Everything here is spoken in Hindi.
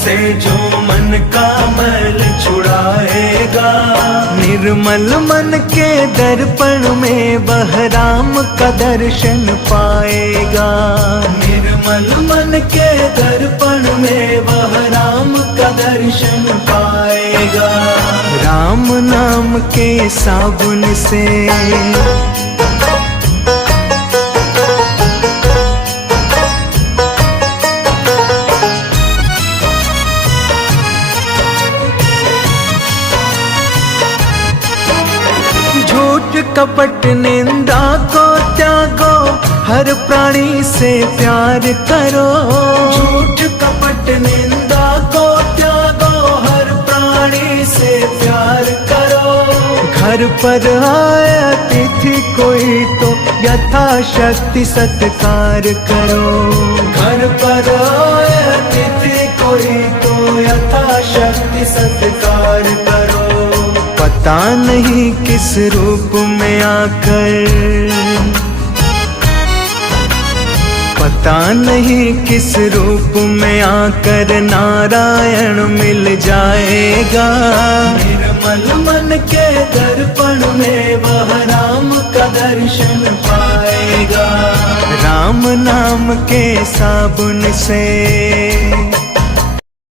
से जो मन का मैल छुड़ाएगा। निर्मल मन के दर्पण में वह राम का दर्शन पाएगा। निर्मल मन के दर्पण में वह राम का दर्शन पाएगा। राम नाम के साबुन से झूठ कपट निंदा को त्यागो, हर प्राणी से प्यार करो। झूठ कपट निंदा को त्यागो, हर प्राणी से प्यार करो। घर पर आए अतिथि कोई तो यथाशक्ति सत्कार करो। घर पर आए अतिथि कोई तो यथाशक्ति सत्कार करो। पता नहीं किस रूप में आकर, पता नहीं किस रूप में आकर नारायण मिल जाएगा। निर्मल मन के दर्पण में वह राम का दर्शन पाएगा। राम नाम के साबुन से